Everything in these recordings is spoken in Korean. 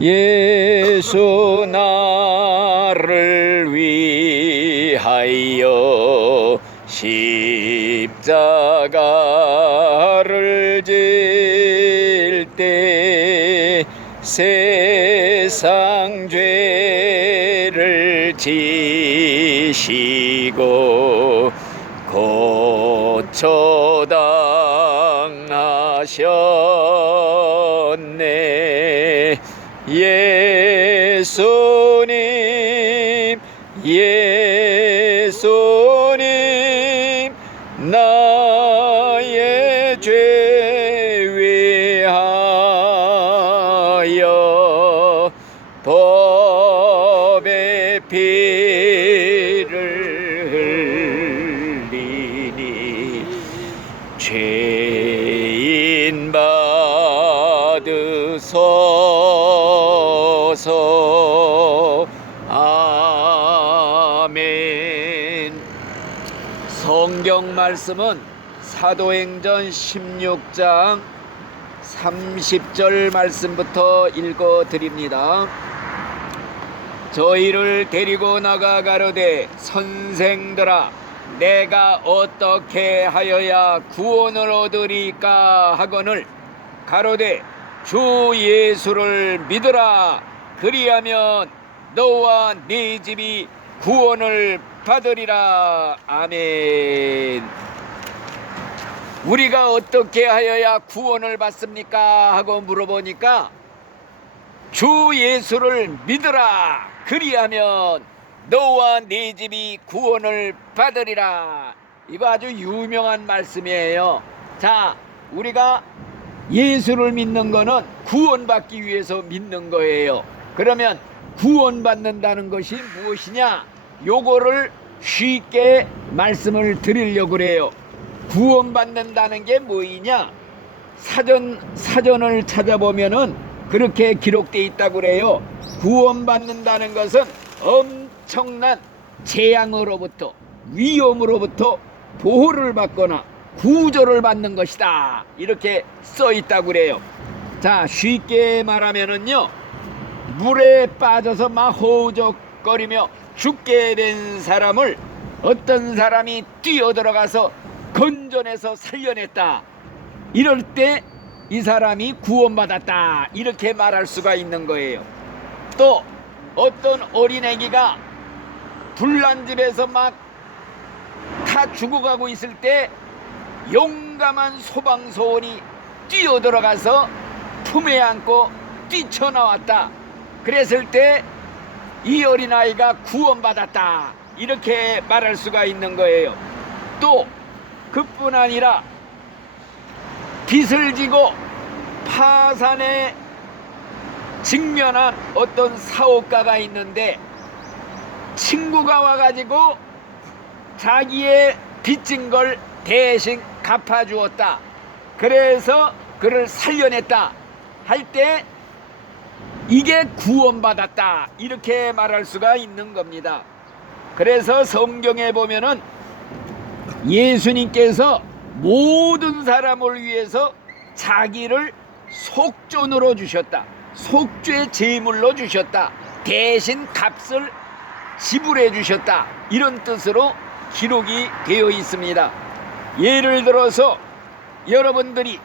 예수 나를 위하여 십자가를 질 때 세상 죄를 지시고 고초당하셨네. 예수님 예수님 나의 죄 위하여 법의 피를 흘리니 죄인 받으소서. 아멘. 성경 말씀은 사도행전 16장 30절 말씀부터 읽어 드립니다. 저희를 데리고 나가 가로되 선생들아 내가 어떻게 하여야 구원을 얻으리까 하거늘 가로되 주 예수를 믿으라. 그리하면 너와 네 집이 구원을 받으리라. 아멘. 우리가 어떻게 하여야 구원을 받습니까? 하고 물어보니까 주 예수를 믿으라. 그리하면 너와 네 집이 구원을 받으리라. 이거 아주 유명한 말씀이에요. 자, 우리가 예수를 믿는 거는 구원받기 위해서 믿는 거예요. 그러면 구원받는다는 것이 무엇이냐? 요거를 쉽게 말씀을 드리려고 그래요. 구원받는다는 게 뭐이냐? 사전을 찾아보면은 그렇게 기록되어 있다고 그래요. 구원받는다는 것은 엄청난 재앙으로부터, 위험으로부터 보호를 받거나 구조를 받는 것이다. 이렇게 써 있다고 그래요. 자, 쉽게 말하면은요, 물에 빠져서 막 허우적거리며 죽게 된 사람을 어떤 사람이 뛰어들어가서 건져내서 살려냈다. 이럴 때 이 사람이 구원받았다. 이렇게 말할 수가 있는 거예요. 또 어떤 어린애기가 불난집에서 막 다 죽어가고 있을 때 용감한 소방서원이 뛰어들어가서 품에 안고 뛰쳐나왔다. 그랬을 때 이 어린아이가 구원받았다. 이렇게 말할 수가 있는 거예요. 또 그뿐 아니라 빚을 지고 파산에 직면한 어떤 사업가가 있는데 친구가 와가지고 자기의 빚진 걸 대신 갚아주었다. 그래서 그를 살려냈다 할 때 이게 구원받았다. 이렇게 말할 수가 있는 겁니다. 그래서 성경에 보면은 예수님께서 모든 사람을 위해서 자기를 속전으로 주셨다. 속죄 제물로 주셨다. 대신 값을 지불해 주셨다. 이런 뜻으로 기록이 되어 있습니다. 예를 들어서 여러분들이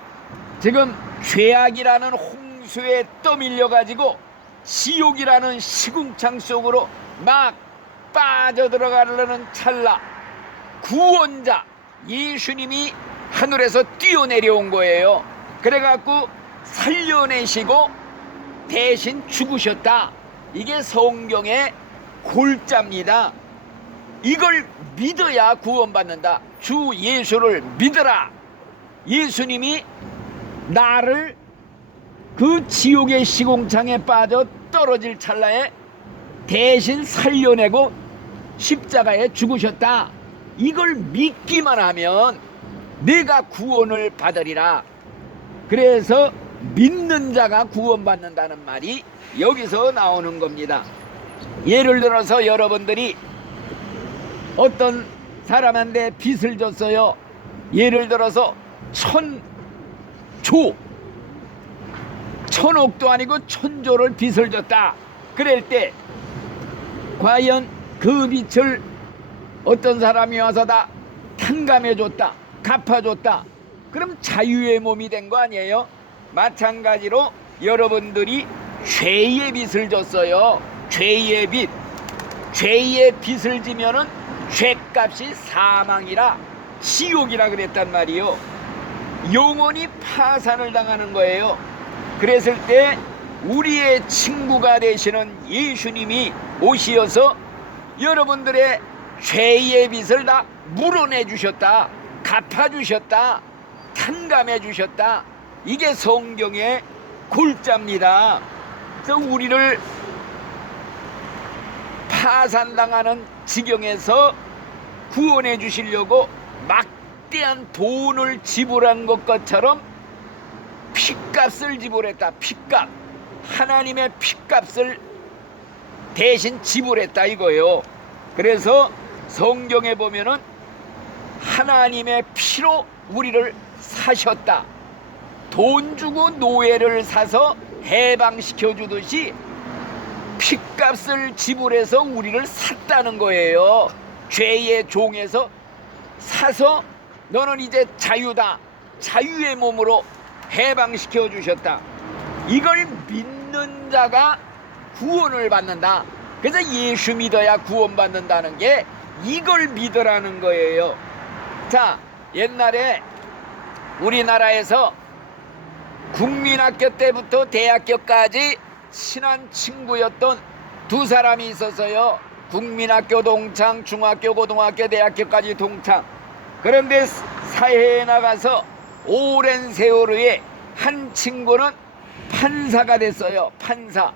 지금 죄악이라는 홍수에 떠밀려 가지고 지옥이라는 시궁창 속으로 막 빠져들어가려는 찰나 구원자 예수님이 하늘에서 뛰어내려온 거예요. 그래갖고 살려내시고 대신 죽으셨다. 이게 성경의 골자입니다. 이걸 믿어야 구원받는다. 주 예수를 믿어라. 예수님이 나를 그 지옥의 시궁창에 빠져 떨어질 찰나에 대신 살려내고 십자가에 죽으셨다. 이걸 믿기만 하면 내가 구원을 받으리라. 그래서 믿는 자가 구원받는다는 말이 여기서 나오는 겁니다. 예를 들어서 여러분들이 어떤 사람한테 빚을 줬어요. 예를 들어서 천억도 아니고 천조를 빚을 졌다. 그럴 때 과연 그 빚을 어떤 사람이 와서 다 탕감해줬다, 갚아줬다. 그럼 자유의 몸이 된 거 아니에요? 마찬가지로 여러분들이 죄의 빚을 졌어요. 죄의 빚. 죄의 빚을 지면은 죄값이 사망이라, 지옥이라 그랬단 말이요. 영원히 파산을 당하는 거예요. 그랬을 때 우리의 친구가 되시는 예수님이 오시어서 여러분들의 죄의 빚을 다 물어내 주셨다, 갚아 주셨다, 탕감해 주셨다. 이게 성경의 골자입니다. 그래서 우리를 파산당하는 지경에서 구원해 주시려고 막대한 돈을 지불한 것처럼 핏값을 지불했다. 핏값. 하나님의 핏값을 대신 지불했다 이거예요. 그래서 성경에 보면은 하나님의 피로 우리를 사셨다. 돈 주고 노예를 사서 해방시켜 주듯이 핏값을 지불해서 우리를 샀다는 거예요. 죄의 종에서 사서 너는 이제 자유다, 자유의 몸으로 해방시켜 주셨다. 이걸 믿는 자가 구원을 받는다. 그래서 예수 믿어야 구원받는다는 게 이걸 믿으라는 거예요. 자, 옛날에 우리나라에서 국민학교 때부터 대학교까지 친한 친구였던 두 사람이 있었어요. 국민학교 동창, 중학교, 고등학교, 대학교까지 동창. 그런데 사회에 나가서 오랜 세월에 한 친구는 판사가 됐어요. 판사.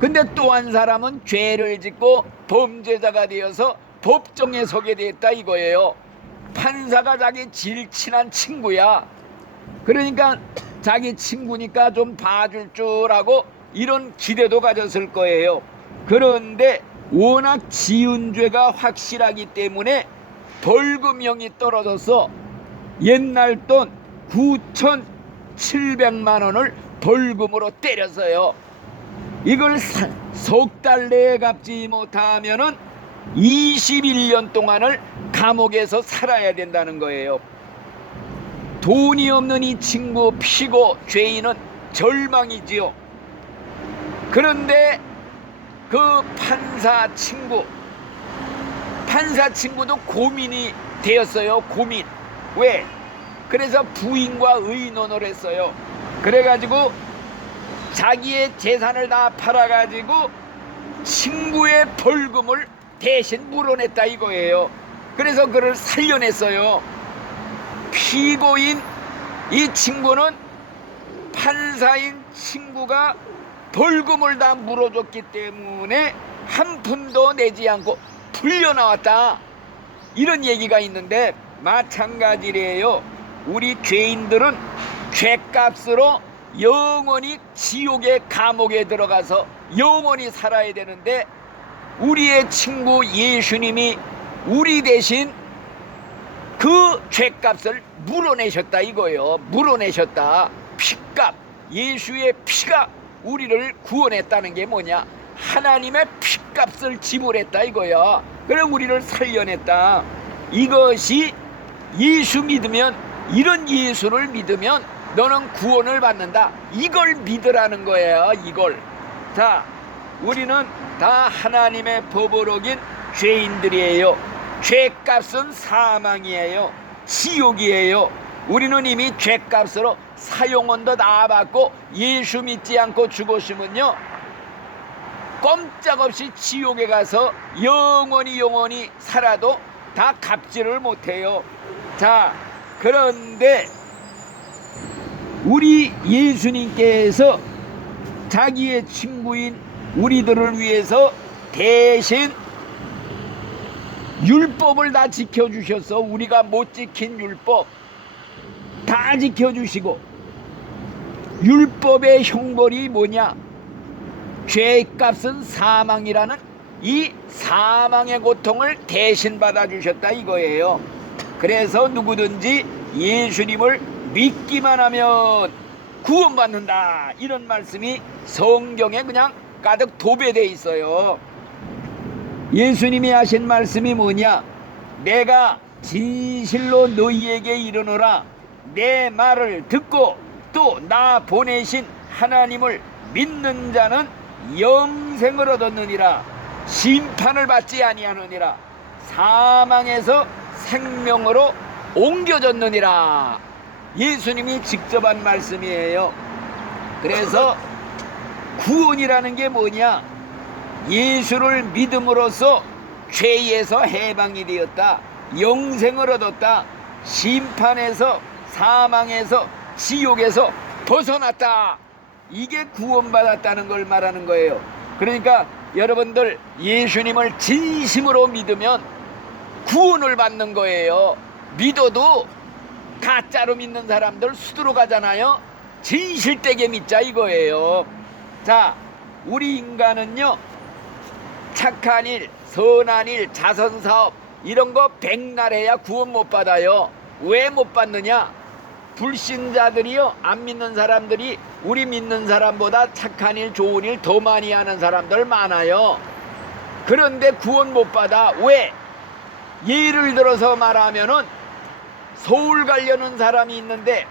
근데 또 한 사람은 죄를 짓고 범죄자가 되어서 법정에 서게 됐다 이거예요. 판사가 자기 제일 친한 친구야. 그러니까 자기 친구니까 좀 봐줄 줄 알고 이런 기대도 가졌을 거예요. 그런데 워낙 지은 죄가 확실하기 때문에 벌금형이 떨어져서 옛날 돈 9,700만 원을 벌금으로 때렸어요. 이걸 석 달 내에 갚지 못하면은 21년 동안을 감옥에서 살아야 된다는 거예요. 돈이 없는 이 친구 피고 죄인은 절망이지요. 그런데 그 판사 친구도 고민이 되었어요. 고민. 왜? 그래서 부인과 의논을 했어요. 그래가지고 자기의 재산을 다 팔아가지고 친구의 벌금을 대신 물어냈다 이거예요. 그래서 그를 살려냈어요. 피고인 이 친구는 판사인 친구가 벌금을 다 물어줬기 때문에 한 푼도 내지 않고 풀려나왔다. 이런 얘기가 있는데 마찬가지래요. 우리 죄인들은 죄값으로 영원히 지옥의 감옥에 들어가서 영원히 살아야 되는데 우리의 친구 예수님이 우리 대신 그 죄값을 물어내셨다 이거예요. 물어내셨다. 피값. 예수의 피가 우리를 구원했다는 게 뭐냐? 하나님의 피값을 지불했다 이거야. 그래 우리를 살려냈다. 이것이 예수 믿으면, 이런 예수를 믿으면 너는 구원을 받는다. 이걸 믿으라는 거예요. 이걸. 자, 우리는 다 하나님의 법을 어긴 죄인들이에요. 죄값은 사망이에요. 지옥이에요. 우리는 이미 죄값으로 사형원도 다 받고 예수 믿지 않고 죽으시면요 꼼짝없이 지옥에 가서 영원히 살아도 다 갚지를 못해요. 자, 그런데 우리 예수님께서 자기의 친구인 우리들을 위해서 대신 율법을 다 지켜주셔서 우리가 못 지킨 율법 다 지켜주시고, 율법의 형벌이 뭐냐? 죄값은 사망이라는 이 사망의 고통을 대신 받아주셨다 이거예요. 그래서 누구든지 예수님을 믿기만 하면 구원받는다. 이런 말씀이 성경에 그냥 가득 도배되어 있어요. 예수님이 하신 말씀이 뭐냐? 내가 진실로 너희에게 이르노라. 내 말을 듣고 또 나 보내신 하나님을 믿는 자는 영생을 얻었느니라. 심판을 받지 아니하느니라. 사망에서 생명으로 옮겨졌느니라. 예수님이 직접 한 말씀이에요. 그래서 구원이라는 게 뭐냐? 예수를 믿음으로써 죄에서 해방이 되었다. 영생을 얻었다. 심판에서, 사망에서, 지옥에서 벗어났다. 이게 구원받았다는 걸 말하는 거예요. 그러니까 여러분들 예수님을 진심으로 믿으면 구원을 받는 거예요. 믿어도 가짜로 믿는 사람들 수두로 가잖아요. 진실되게 믿자 이거예요. 자, 우리 인간은요, 착한 일, 선한 일, 자선사업 이런 거 백날 해야 구원 못 받아요. 왜 못 받느냐? 불신자들이요, 안 믿는 사람들이 우리 믿는 사람보다 착한 일, 좋은 일 더 많이 하는 사람들 많아요. 그런데 구원 못 받아. 왜? 예를 들어서 말하면은 서울 가려는 사람이 있는데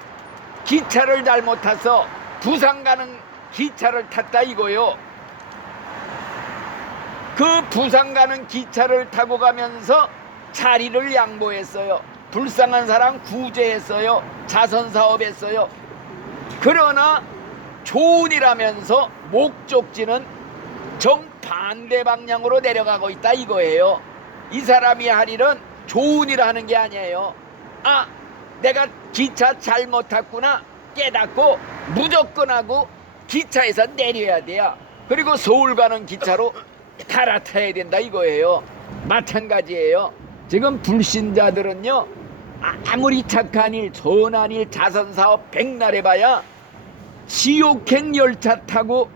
기차를 잘못 타서 부산 가는 기차를 탔다 이거요. 그 부산 가는 기차를 타고 가면서 자리를 양보했어요. 불쌍한 사람 구제했어요. 자선사업했어요. 그러나 좋은 일하면서 목적지는 정반대 방향으로 내려가고 있다 이거예요. 이 사람이 할 일은 좋은 일 하는 게 아니에요. 아, 내가 기차 잘못 탔구나 깨닫고 무조건 하고 기차에서 내려야 돼요. 그리고 서울 가는 기차로 갈아타야 된다 이거예요. 마찬가지예요. 지금 불신자들은요, 아무리 착한 일, 선한 일, 자선사업 백날 해봐야 지옥행 열차 타고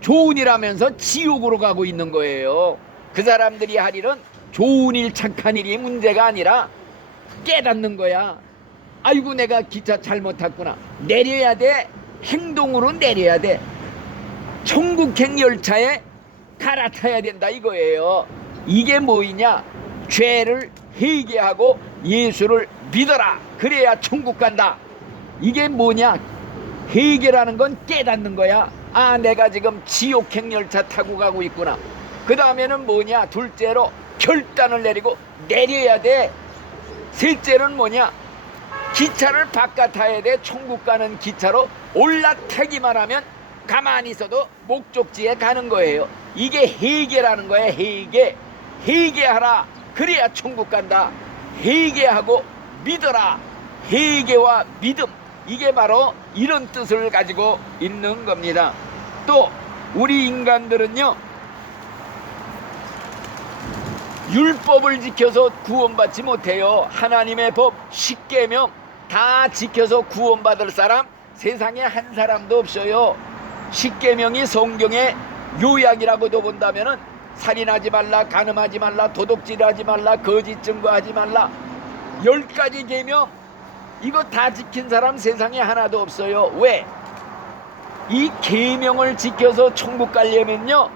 좋은 일 하면서 지옥으로 가고 있는 거예요. 그 사람들이 할 일은 좋은 일, 착한 일이 문제가 아니라 깨닫는 거야. 아이고 내가 기차 잘못 탔구나. 내려야 돼. 행동으로 내려야 돼. 천국행 열차에 갈아타야 된다 이거예요. 이게 뭐이냐? 죄를 회개하고 예수를 믿어라. 그래야 천국 간다. 이게 뭐냐? 회개라는 건 깨닫는 거야. 아, 내가 지금 지옥행 열차 타고 가고 있구나. 그 다음에는 뭐냐? 둘째로 결단을 내리고 내려야 돼. 셋째는 뭐냐? 기차를 바꿔 타야 돼. 천국 가는 기차로 올라타기만 하면 가만히 있어도 목적지에 가는 거예요. 이게 회개라는 거예요. 회개. 회개하라. 그래야 천국 간다. 회개하고 믿어라. 회개와 믿음. 이게 바로 이런 뜻을 가지고 있는 겁니다. 또 우리 인간들은요, 율법을 지켜서 구원받지 못해요. 하나님의 법, 십계명 다 지켜서 구원받을 사람 세상에 한 사람도 없어요. 십계명이 성경의 요약이라고도 본다면은 살인하지 말라, 간음하지 말라, 도둑질하지 말라, 거짓 증거하지 말라, 10가지 계명 이거 다 지킨 사람 세상에 하나도 없어요. 왜? 이 계명을 지켜서 천국 가려면요,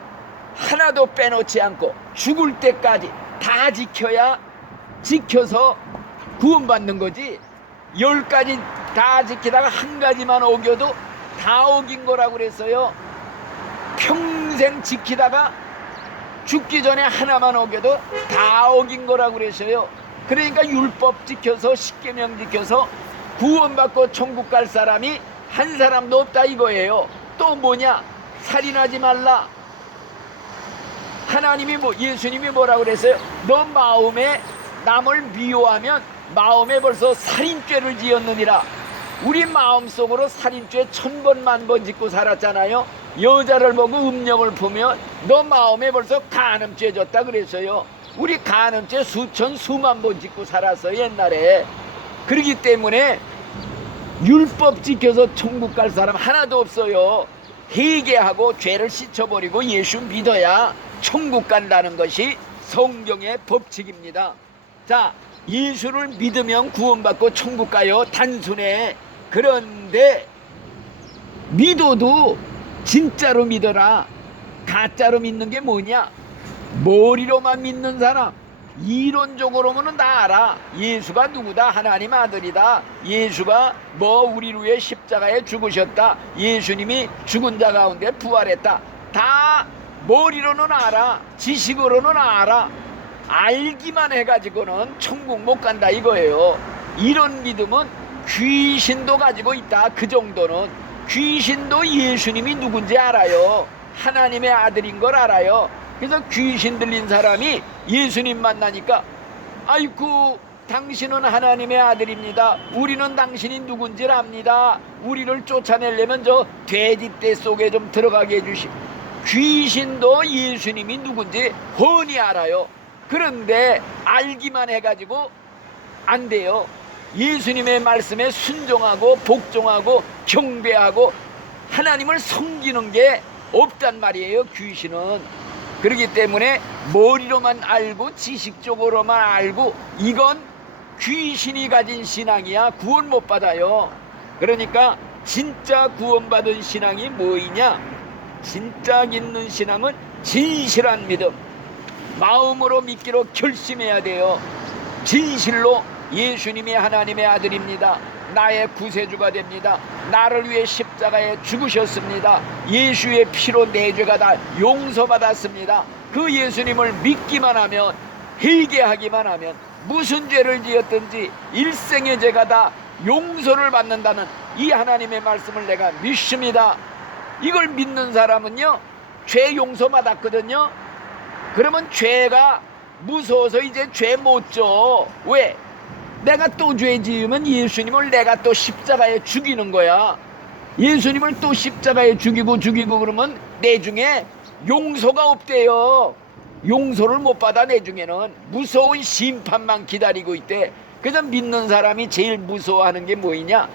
하나도 빼놓지 않고 죽을 때까지 다 지켜야 지켜서 구원받는 거지. 10가지 다 지키다가 한 가지만 어겨도 다 어긴 거라고 그랬어요. 평생 지키다가 죽기 전에 하나만 어겨도 다 어긴 거라고 그랬어요. 그러니까 율법 지켜서 십계명 지켜서 구원받고 천국 갈 사람이 한 사람도 없다 이거예요. 또 뭐냐? 살인하지 말라. 하나님이 예수님이 뭐라고 그랬어요? 너 마음에 남을 미워하면 마음에 벌써 살인죄를 지었느니라. 우리 마음속으로 살인죄 1000번 1000번 짓고 살았잖아요. 여자를 보고 음령을 보면 너 마음에 벌써 간음죄 졌다 그랬어요. 우리 간음죄 수천 수만 번 짓고 살았어요 옛날에. 그렇기 때문에 율법 지켜서 천국 갈 사람 하나도 없어요. 회개하고 죄를 씻어버리고 예수 믿어야 천국 간다는 것이 성경의 법칙입니다. 자, 예수를 믿으면 구원받고 천국 가요. 단순해. 그런데 믿어도 진짜로 믿어라. 가짜로 믿는 게 뭐냐? 머리로만 믿는 사람, 이론적으로는 다 알아. 예수가 누구다? 하나님 아들이다. 예수가 뭐 우리를 위해 십자가에 죽으셨다. 예수님이 죽은 자 가운데 부활했다. 다 머리로는 알아. 지식으로는 알아. 알기만 해가지고는 천국 못 간다 이거예요. 이런 믿음은 귀신도 가지고 있다. 그 정도는. 귀신도 예수님이 누군지 알아요. 하나님의 아들인 걸 알아요. 그래서 귀신 들린 사람이 예수님 만나니까 아이고 당신은 하나님의 아들입니다. 우리는 당신이 누군지 압니다. 우리를 쫓아내려면 저 돼지떼 속에 좀 들어가게 해주시오. 귀신도 예수님이 누군지 훤히 알아요. 그런데 알기만 해가지고 안 돼요. 예수님의 말씀에 순종하고 복종하고 경배하고 하나님을 섬기는 게 없단 말이에요. 귀신은. 그렇기 때문에 머리로만 알고 지식적으로만 알고 이건 귀신이 가진 신앙이야. 구원 못 받아요. 그러니까 진짜 구원받은 신앙이 뭐이냐? 진짜 있는 신앙은 진실한 믿음, 마음으로 믿기로 결심해야 돼요. 진실로 예수님이 하나님의 아들입니다. 나의 구세주가 됩니다. 나를 위해 십자가에 죽으셨습니다. 예수의 피로 내 죄가 다 용서받았습니다. 그 예수님을 믿기만 하면, 회개하기만 하면 무슨 죄를 지었든지 일생의 죄가 다 용서를 받는다는 이 하나님의 말씀을 내가 믿습니다. 이걸 믿는 사람은요, 죄 용서받았거든요. 그러면 죄가 무서워서 이제 죄 못 져. 왜? 내가 또 죄 지으면 예수님을 내가 또 십자가에 죽이는 거야. 예수님을 또 십자가에 죽이고 그러면 내 중에 용서가 없대요. 용서를 못 받아. 내 중에는 무서운 심판만 기다리고 있대. 그래서 믿는 사람이 제일 무서워하는 게 뭐이냐?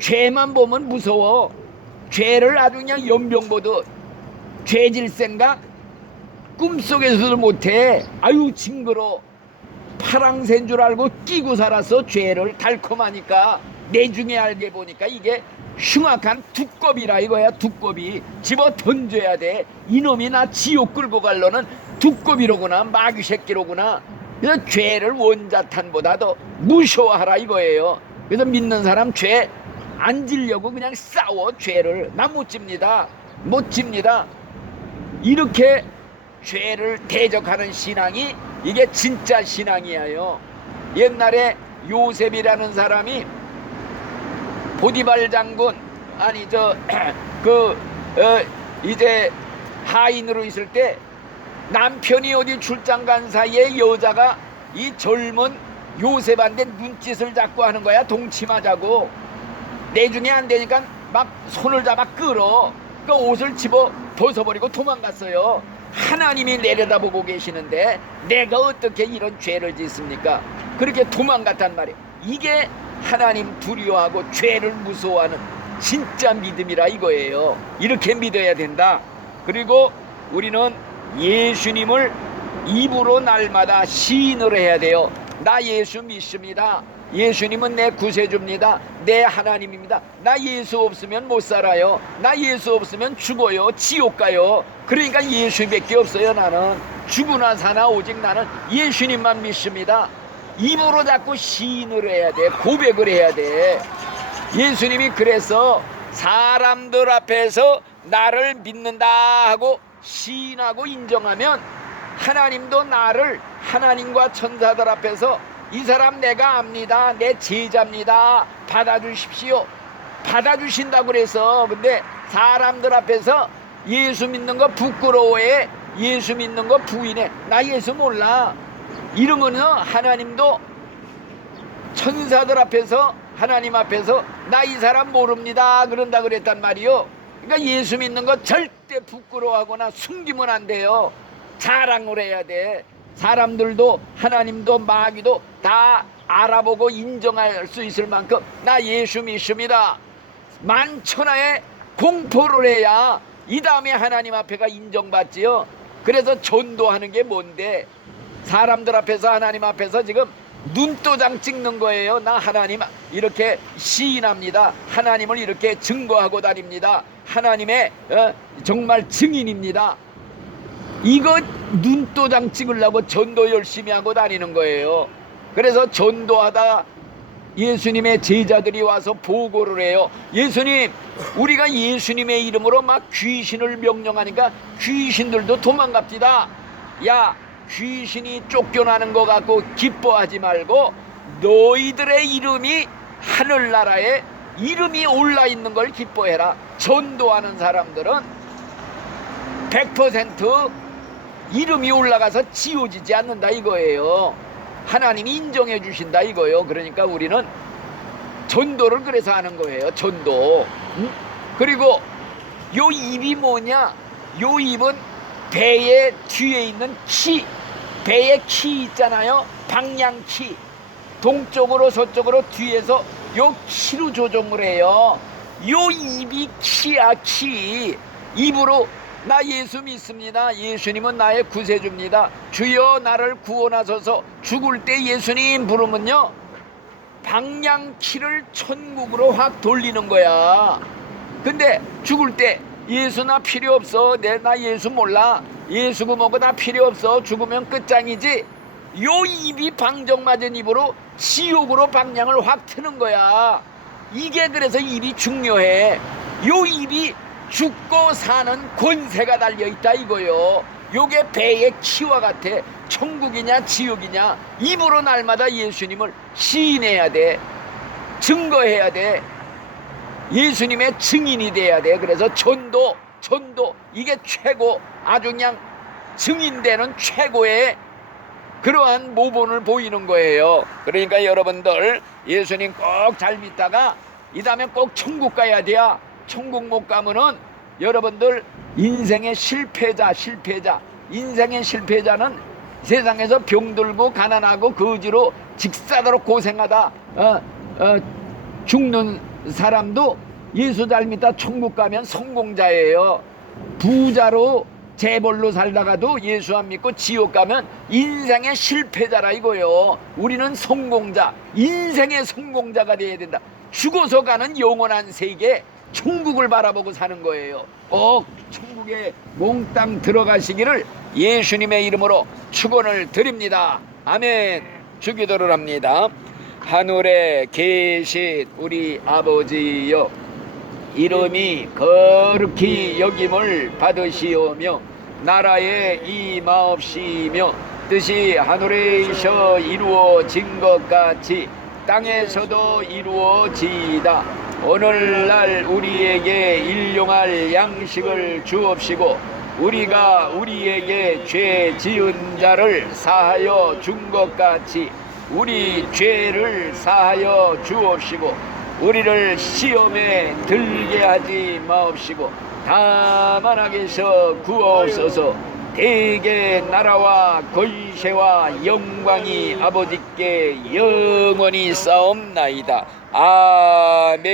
죄만 보면 무서워. 죄를 아주 그냥 연병 보듯 죄질 생각 꿈속에서도 못해. 아유 징그러. 파랑새인 줄 알고 끼고 살아서 죄를 달콤하니까 내중에 알게 보니까 이게 흉악한 두꺼비라 이거야. 두꺼비 집어 던져야 돼. 이놈이 나 지옥 끌고 갈로는 두꺼비로구나. 마귀 새끼로구나. 그래서 죄를 원자탄보다 더 무서워하라 이거예요. 그래서 믿는 사람 죄 안 지려고 그냥 싸워. 죄를 나 못 집니다. 못 집니다. 이렇게 죄를 대적하는 신앙이 이게 진짜 신앙이에요. 옛날에 요셉이라는 사람이 보디발 장군 이제 하인으로 있을 때 남편이 어디 출장 간 사이에 여자가 이 젊은 요셉한테 눈짓을 자꾸 하는 거야. 동침하자고. 내중에 안 되니까 막 손을 잡아 끌어. 그 옷을 집어 벗어버리고 도망갔어요. 하나님이 내려다보고 계시는데 내가 어떻게 이런 죄를 짓습니까? 그렇게 도망갔단 말이에요. 이게 하나님 두려워하고 죄를 무서워하는 진짜 믿음이라 이거예요. 이렇게 믿어야 된다. 그리고 우리는 예수님을 입으로 날마다 시인을 해야 돼요. 나 예수 믿습니다. 예수님은 내 구세주입니다. 내 하나님입니다. 나 예수 없으면 못 살아요. 나 예수 없으면 죽어요. 지옥 가요. 그러니까 예수밖에 없어요. 나는 죽으나 사나 오직 나는 예수님만 믿습니다. 입으로 자꾸 시인을 해야 돼. 고백을 해야 돼. 예수님이 그래서 사람들 앞에서 나를 믿는다 하고 시인하고 인정하면 하나님도 나를 하나님과 천사들 앞에서 이 사람 내가 압니다. 내 제자입니다. 받아주십시오. 받아주신다고 그래서. 근데 사람들 앞에서 예수 믿는 거 부끄러워해. 예수 믿는 거 부인해. 나 예수 몰라. 이러면은 하나님도 천사들 앞에서 하나님 앞에서 나 이 사람 모릅니다 그런다 그랬단 말이요. 그러니까 예수 믿는 거 절대 부끄러워하거나 숨기면 안 돼요. 자랑을 해야 돼. 사람들도 하나님도 마귀도 다 알아보고 인정할 수 있을 만큼 나 예수 믿습니다. 만천하에 공포를 해야 이 다음에 하나님 앞에가 인정받지요. 그래서 전도하는 게 뭔데? 사람들 앞에서 하나님 앞에서 지금 눈도장 찍는 거예요. 나 하나님 이렇게 시인합니다. 하나님을 이렇게 증거하고 다닙니다. 하나님의 정말 증인입니다. 이거 눈도장 찍으려고 전도 열심히 하고 다니는 거예요. 그래서 전도하다 예수님의 제자들이 와서 보고를 해요. 예수님, 우리가 예수님의 이름으로 막 귀신을 명령하니까 귀신들도 도망갑디다. 야, 귀신이 쫓겨나는 것 같고 기뻐하지 말고 너희들의 이름이 하늘나라에 이름이 올라있는 걸 기뻐해라. 전도하는 사람들은 100% 이름이 올라가서 지워지지 않는다 이거예요. 하나님이 인정해 주신다 이거예요. 그러니까 우리는 전도를 그래서 하는 거예요. 전도. 그리고 요 입이 뭐냐? 요 입은 배의 뒤에 있는 키, 배의 키 있잖아요. 방향키. 동쪽으로 서쪽으로 뒤에서 요 키로 조정을 해요. 요 입이 키야, 키. 입으로 나 예수 믿습니다. 예수님은 나의 구세주입니다. 주여 나를 구원하소서. 죽을 때 예수님 부르면요, 방향키를 천국으로 확 돌리는 거야. 근데 죽을 때 예수 나 필요 없어. 나 예수 몰라. 예수 뭐고 나 필요 없어. 죽으면 끝장이지. 요 입이 방정 맞은 입으로 지옥으로 방향을 확 트는 거야. 이게 그래서 입이 중요해. 요 입이 죽고 사는 권세가 달려있다 이거요. 요게 배의 키와 같아. 천국이냐 지옥이냐 입으로 날마다 예수님을 시인해야 돼. 증거해야 돼. 예수님의 증인이 돼야 돼. 그래서 전도 이게 최고, 아주 그냥 증인되는 최고의 그러한 모본을 보이는 거예요. 그러니까 여러분들 예수님 꼭 잘 믿다가 이 다음에 꼭 천국 가야 돼요. 천국 못 가면은 여러분들 인생의 실패자. 인생의 실패자는 세상에서 병들고 가난하고 거지로 직사도록 고생하다 죽는 사람도 예수 잘 믿다 천국 가면 성공자예요. 부자로 재벌로 살다가도 예수 안 믿고 지옥 가면 인생의 실패자라 이거요. 우리는 성공자, 인생의 성공자가 돼야 된다. 죽어서 가는 영원한 세계 천국을 바라보고 사는 거예요. 꼭 천국에 몽땅 들어가시기를 예수님의 이름으로 축원을 드립니다. 아멘. 주기도를 합니다. 하늘에 계신 우리 아버지여, 이름이 거룩히 여김을 받으시오며 나라에 임하옵시며 뜻이 하늘에서 이루어진 것 같이 땅에서도 이루어지이다. 오늘날 우리에게 일용할 양식을 주옵시고 우리가 우리에게 죄 지은 자를 사하여 준 것 같이 우리 죄를 사하여 주옵시고 우리를 시험에 들게 하지 마옵시고 다만 악에서 구하옵소서. 대개 나라와 권세와 영광이 아버지께 영원히 싸움나이다. 아멘.